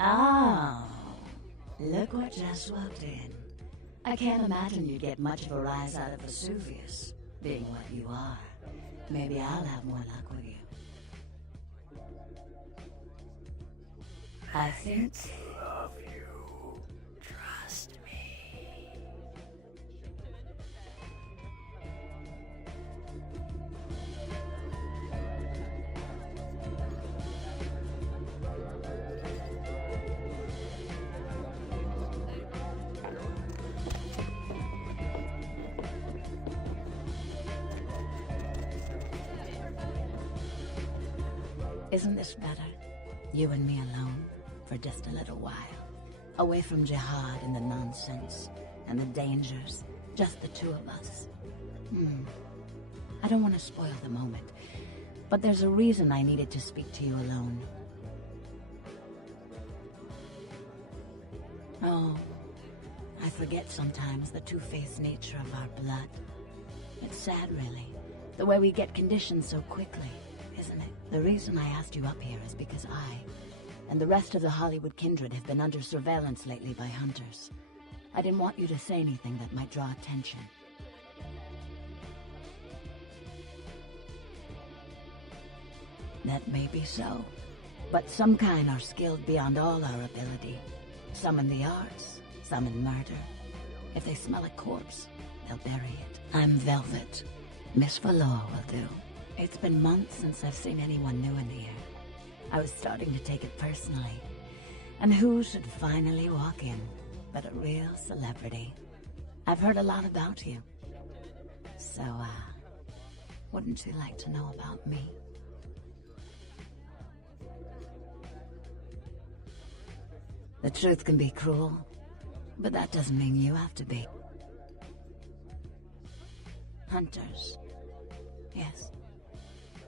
Oh, look what just walked in. I can't imagine you'd get much of a rise out of Vesuvius, being what you are. Maybe I'll have more luck with you. I think... love you. Trust me. Isn't this better? You and me alone, for just a little while. Away from jihad and the nonsense, and the dangers, just the two of us. I don't want to spoil the moment, but there's a reason I needed to speak to you alone. Oh, I forget sometimes the two-faced nature of our blood. It's sad, really, the way we get conditioned so quickly, isn't it? The reason I asked you up here is because I, and the rest of the Hollywood kindred, have been under surveillance lately by hunters. I didn't want you to say anything that might draw attention. That may be so, but some kind are skilled beyond all our ability. Some in the arts, some in murder. If they smell a corpse, they'll bury it. I'm Velvet. Miss Valor will do. It's been months since I've seen anyone new in here. I was starting to take it personally. And who should finally walk in but a real celebrity? I've heard a lot about you. So, wouldn't you like to know about me? The truth can be cruel, but that doesn't mean you have to be. Hunters. Yes.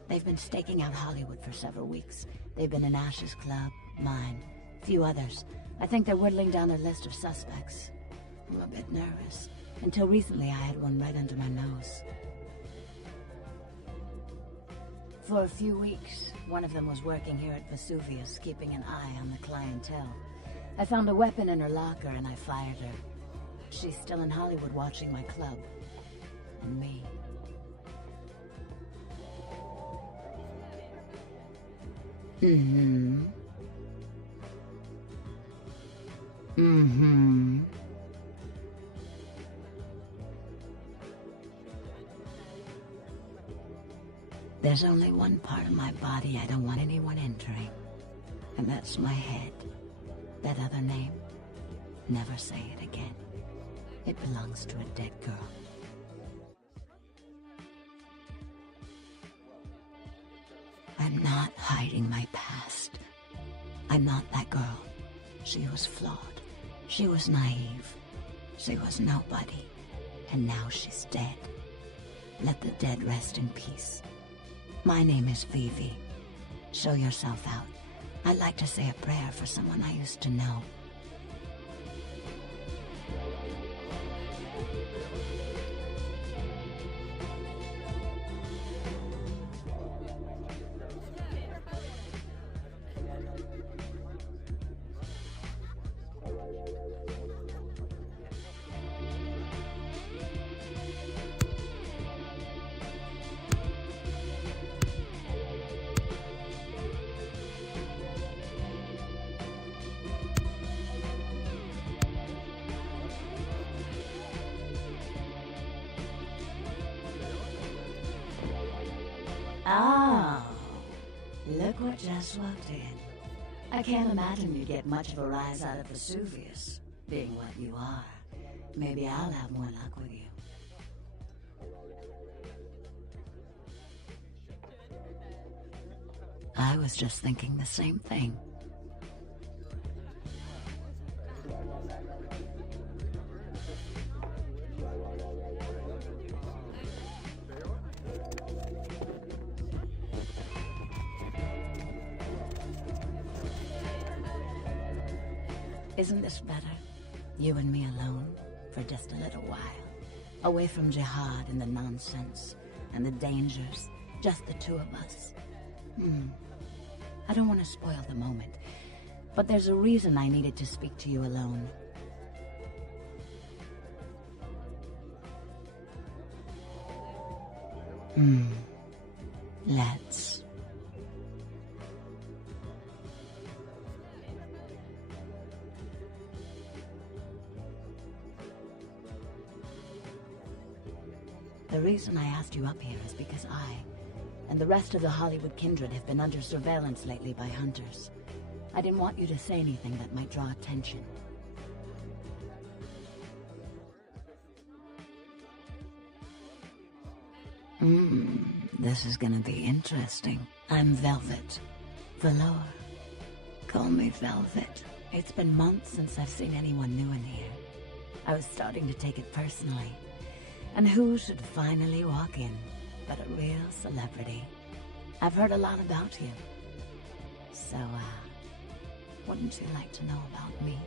They've been staking out Hollywood for several weeks. They've been in Ash's club, mine, a few others. I think they're whittling down their list of suspects. I'm a bit nervous. Until recently, I had one right under my nose. For a few weeks, one of them was working here at Vesuvius, keeping an eye on the clientele. I found a weapon in her locker and I fired her. She's still in Hollywood watching my club. And me. There's only one part of my body I don't want anyone entering. And that's my head. That other name, never say it again. It belongs to a dead girl. I'm not hiding my past. I'm not that girl. She was flawed. She was naive. She was nobody. And now she's dead. Let the dead rest in peace. My name is Vivi. Show yourself out. I'd like to say a prayer for someone I used to know. Oh, look what just walked in. I can't imagine you'd get much of a rise out of Vesuvius, being what you are. Maybe I'll have more luck with you. I was just thinking the same thing. Isn't this better? You and me alone, for just a little while. Away from jihad and the nonsense, and the dangers, just the two of us. I don't want to spoil the moment, But there's a reason I needed to speak to you alone. Let's. The reason I asked you up here is because I, and the rest of the Hollywood kindred have been under surveillance lately by hunters. I didn't want you to say anything that might draw attention. This is gonna be interesting. I'm Velvet. Velour. Call me Velvet. It's been months since I've seen anyone new in here. I was starting to take it personally. And who should finally walk in but a real celebrity? I've heard a lot about you. So, wouldn't you like to know about me?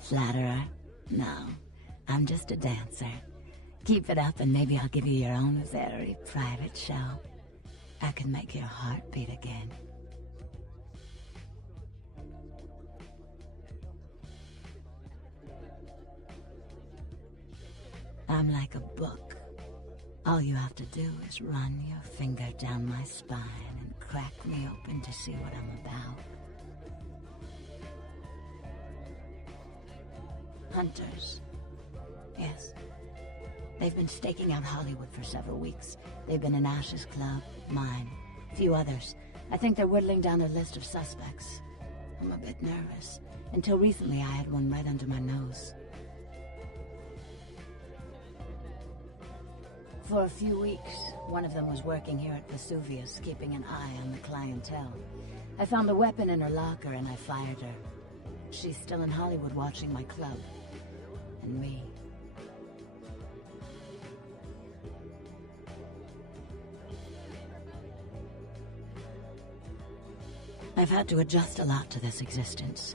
Flatterer? No, I'm just a dancer. Keep it up and maybe I'll give you your own very private show. I can make your heart beat again. I'm like a book. All you have to do is run your finger down my spine and crack me open to see what I'm about. Hunters. Yes. They've been staking out Hollywood for several weeks. They've been in Ash's club, mine, a few others. I think they're whittling down their list of suspects. I'm a bit nervous. Until recently, I had one right under my nose. For a few weeks, one of them was working here at Vesuvius, keeping an eye on the clientele. I found the weapon in her locker and I fired her. She's still in Hollywood watching my club. And me. I've had to adjust a lot to this existence.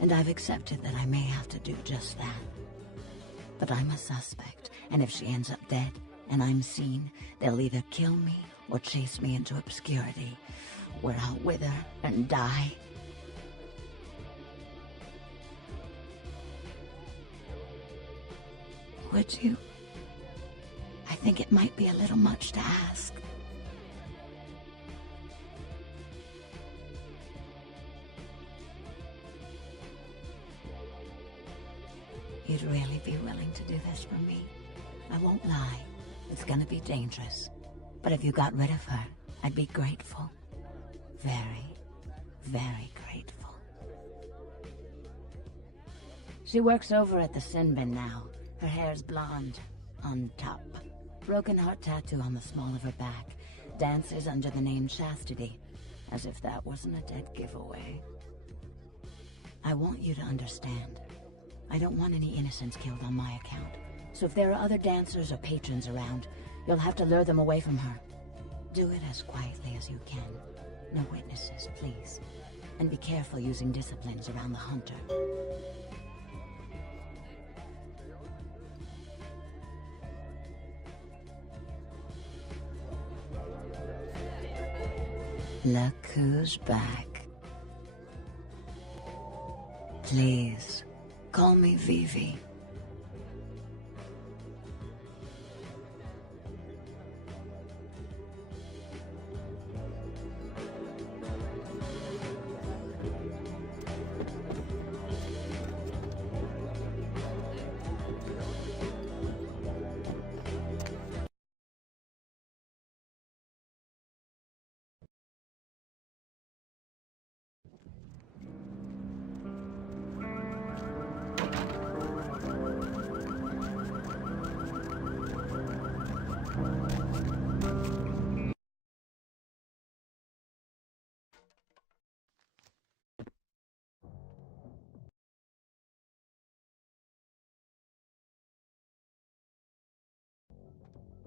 And I've accepted that I may have to do just that. But I'm a suspect, and if she ends up dead, and I'm seen, they'll either kill me or chase me into obscurity, where I'll wither and die. Would you? I think it might be a little much to ask. You'd really be willing to do this for me? I won't lie. It's gonna be dangerous. But if you got rid of her, I'd be grateful. Very, very grateful. She works over at the Sin Bin now. Her hair's blonde, on top. Broken heart tattoo on the small of her back. Dances under the name Chastity, as if that wasn't a dead giveaway. I want you to understand. I don't want any innocents killed on my account. So if there are other dancers or patrons around, you'll have to lure them away from her. Do it as quietly as you can. No witnesses, please. And be careful using disciplines around the hunter. Look who's back. Please, call me Vivi.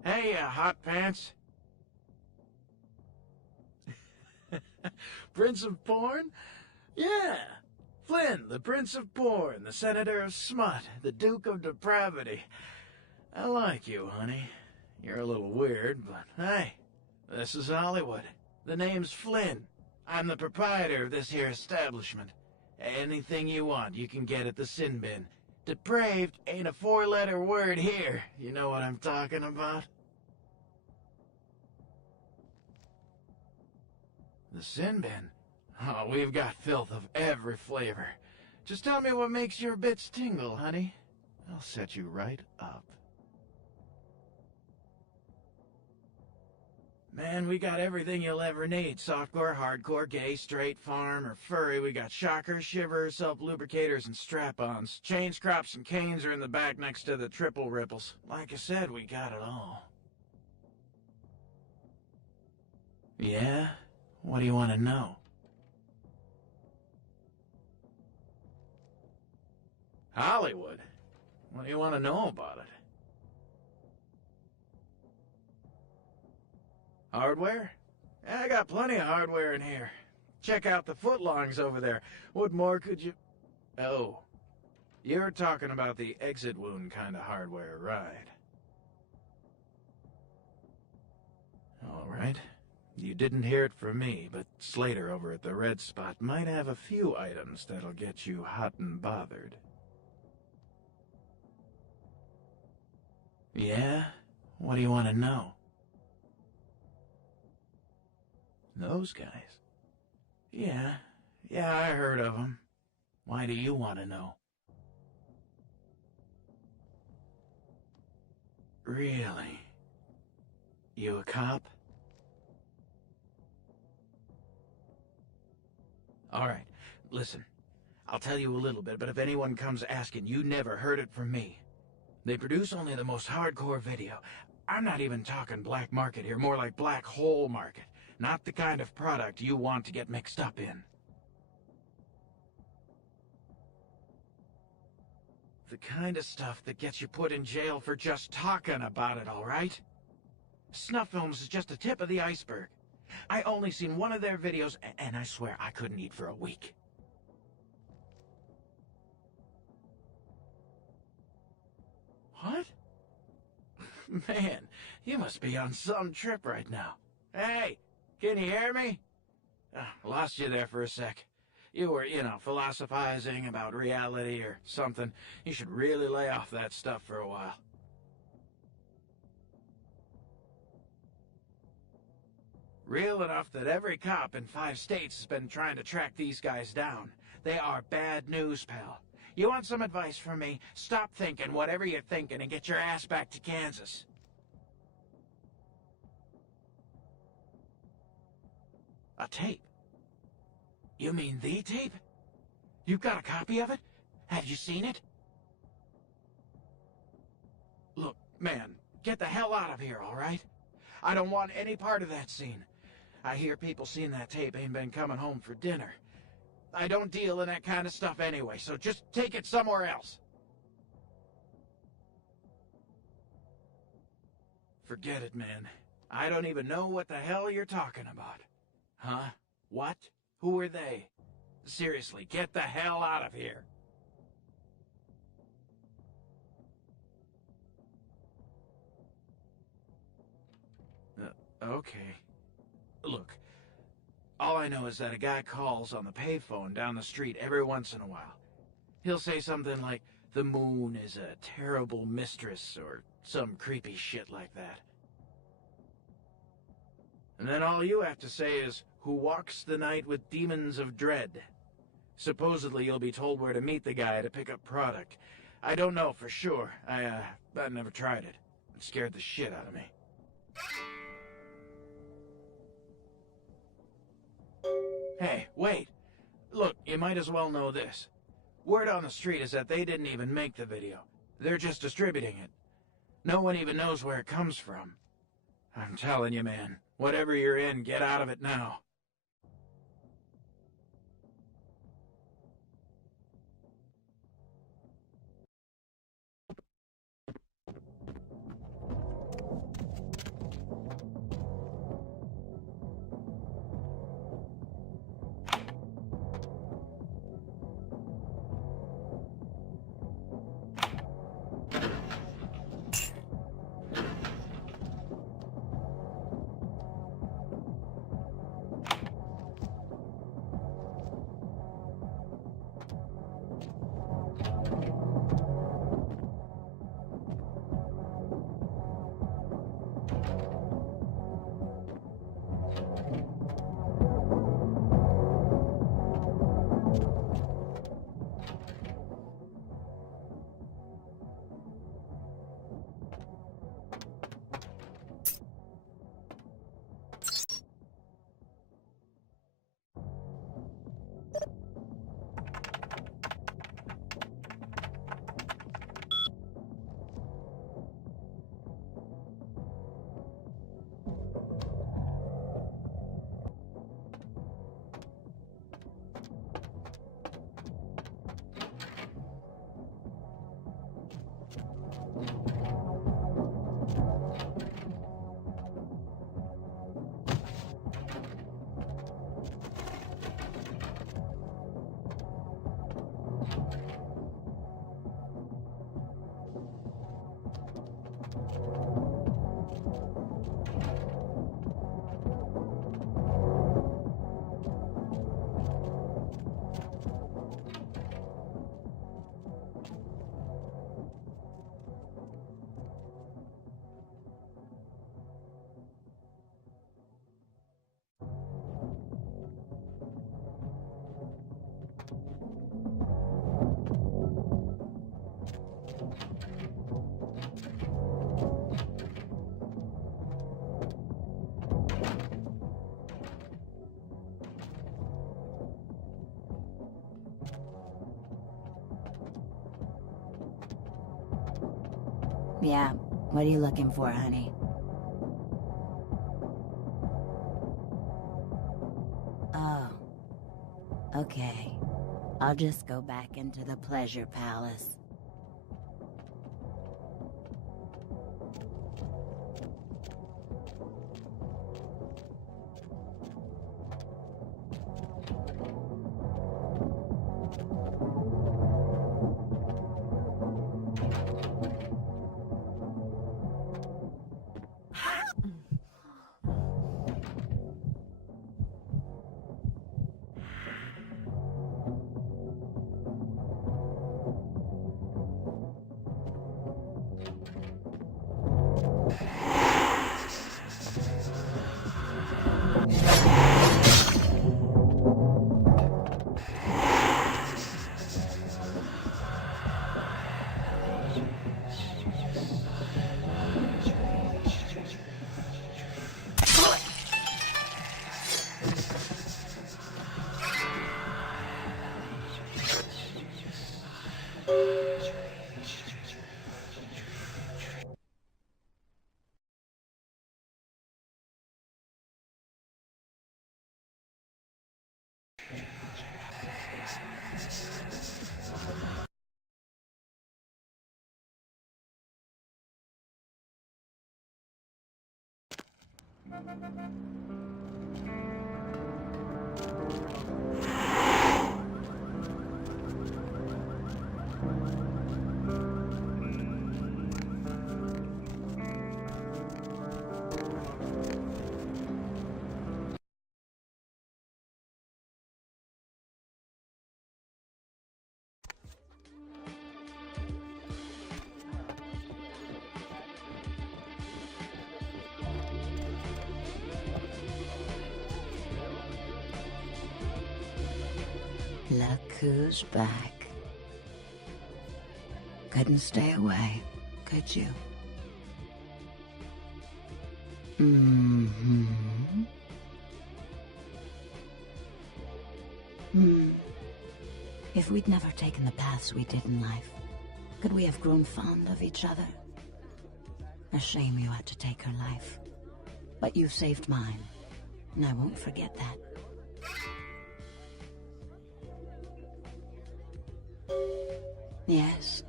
Hey, hot pants. Prince of Porn? Yeah. Flynn, the Prince of Porn, the Senator of Smut, the Duke of Depravity. I like you, honey. You're a little weird, but hey, this is Hollywood. The name's Flynn. I'm the proprietor of this here establishment. Anything you want, you can get at the sin bin. Depraved ain't a four-letter word here. You know what I'm talking about? The sin bin? Oh, we've got filth of every flavor. Just tell me what makes your bits tingle, honey. I'll set you right up. Man, we got everything you'll ever need. Softcore, hardcore, gay, straight, farm, or furry. We got shockers, shivers, self-lubricators, and strap-ons. Chains, crops, and canes are in the back next to the triple ripples. Like I said, we got it all. Yeah? What do you want to know? Hollywood? What do you want to know about it? Hardware? Yeah, I got plenty of hardware in here. Check out the footlongs over there. What more could you... Oh. You're talking about the exit wound kind of hardware, right? All right. You didn't hear it from me, but Slater over at the Red Spot might have a few items that'll get you hot and bothered. Yeah? What do you want to know? Those guys? Yeah, I heard of them. Why do you want to know? Really? You a cop? All right, listen. I'll tell you a little bit, but if anyone comes asking, you never heard it from me. They produce only the most hardcore video. I'm not even talking black market here, more like black hole market. Not the kind of product you want to get mixed up in. The kind of stuff that gets you put in jail for just talking about it, all right? Snuff films is just the tip of the iceberg. I only seen one of their videos, and I swear I couldn't eat for a week. What? Man, you must be on some trip right now. Hey, can you hear me? Lost you there for a sec. You were, philosophizing about reality or something. You should really lay off that stuff for a while. Real enough that every cop in 5 states has been trying to track these guys down. They are bad news, pal. You want some advice from me? Stop thinking whatever you're thinking and get your ass back to Kansas. A tape? You mean the tape? You've got a copy of it? Have you seen it? Look, man, get the hell out of here, all right? I don't want any part of that scene. I hear people seeing that tape ain't been coming home for dinner. I don't deal in that kind of stuff anyway, so just take it somewhere else. Forget it, man. I don't even know what the hell you're talking about. Huh? What? Who are they? Seriously, get the hell out of here. Okay. Look, all I know is that a guy calls on the payphone down the street every once in a while. He'll say something like, the moon is a terrible mistress, or some creepy shit like that. And then all you have to say is, who walks the night with demons of dread. Supposedly you'll be told where to meet the guy to pick up product. I don't know for sure. I never tried it. It scared the shit out of me. Hey, wait. Look, you might as well know this. Word on the street is that they didn't even make the video. They're just distributing it. No one even knows where it comes from. I'm telling you, man, whatever you're in, get out of it now. Yeah, what are you looking for, honey? Oh. Okay. I'll just go back into the pleasure palace. Look who's back. Couldn't stay away, could you? If we'd never taken the paths we did in life, could we have grown fond of each other? A shame you had to take her life. But you saved mine, and I won't forget that. Yes,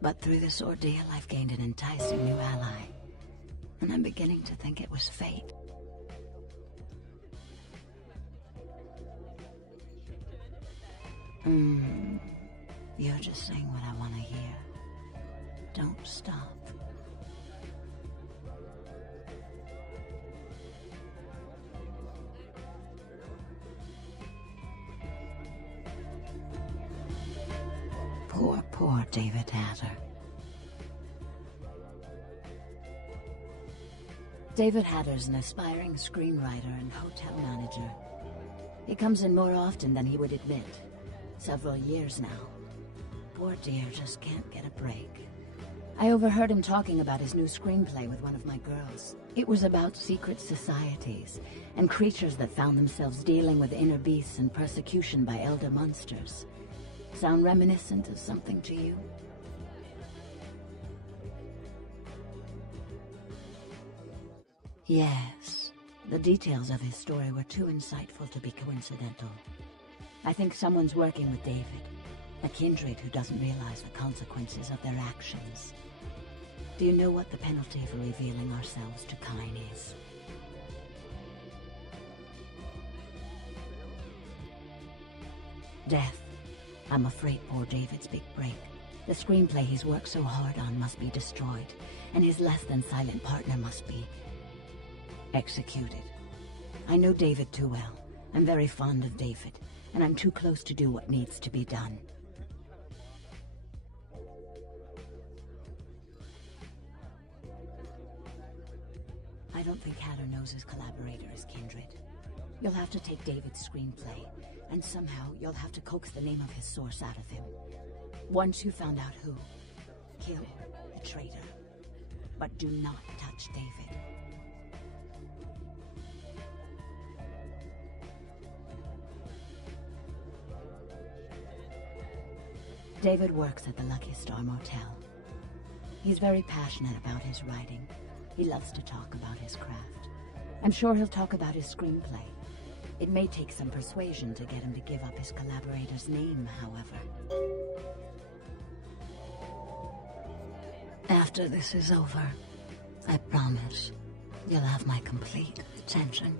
but through this ordeal I've gained an enticing new ally, and I'm beginning to think it was fate. You're just saying what I want to hear. Don't stop. Poor David Hatter. David Hatter's an aspiring screenwriter and hotel manager. He comes in more often than he would admit. Several years now. Poor dear just can't get a break. I overheard him talking about his new screenplay with one of my girls. It was about secret societies and creatures that found themselves dealing with inner beasts and persecution by elder monsters. Sound reminiscent of something to you? Yes. The details of his story were too insightful to be coincidental. I think someone's working with David, a kindred who doesn't realize the consequences of their actions. Do you know what the penalty for revealing ourselves to Kine is? Death. I'm afraid poor David's big break. The screenplay he's worked so hard on must be destroyed, and his less-than-silent partner must be executed. I know David too well. I'm very fond of David, and I'm too close to do what needs to be done. I don't think Hatter knows his collaborator is kindred. You'll have to take David's screenplay, and somehow you'll have to coax the name of his source out of him. Once you found out who, kill the traitor. But do not touch David. David works at the Lucky Star Motel. He's very passionate about his writing. He loves to talk about his craft. I'm sure he'll talk about his screenplay. It may take some persuasion to get him to give up his collaborator's name, however. After this is over, I promise you'll have my complete attention.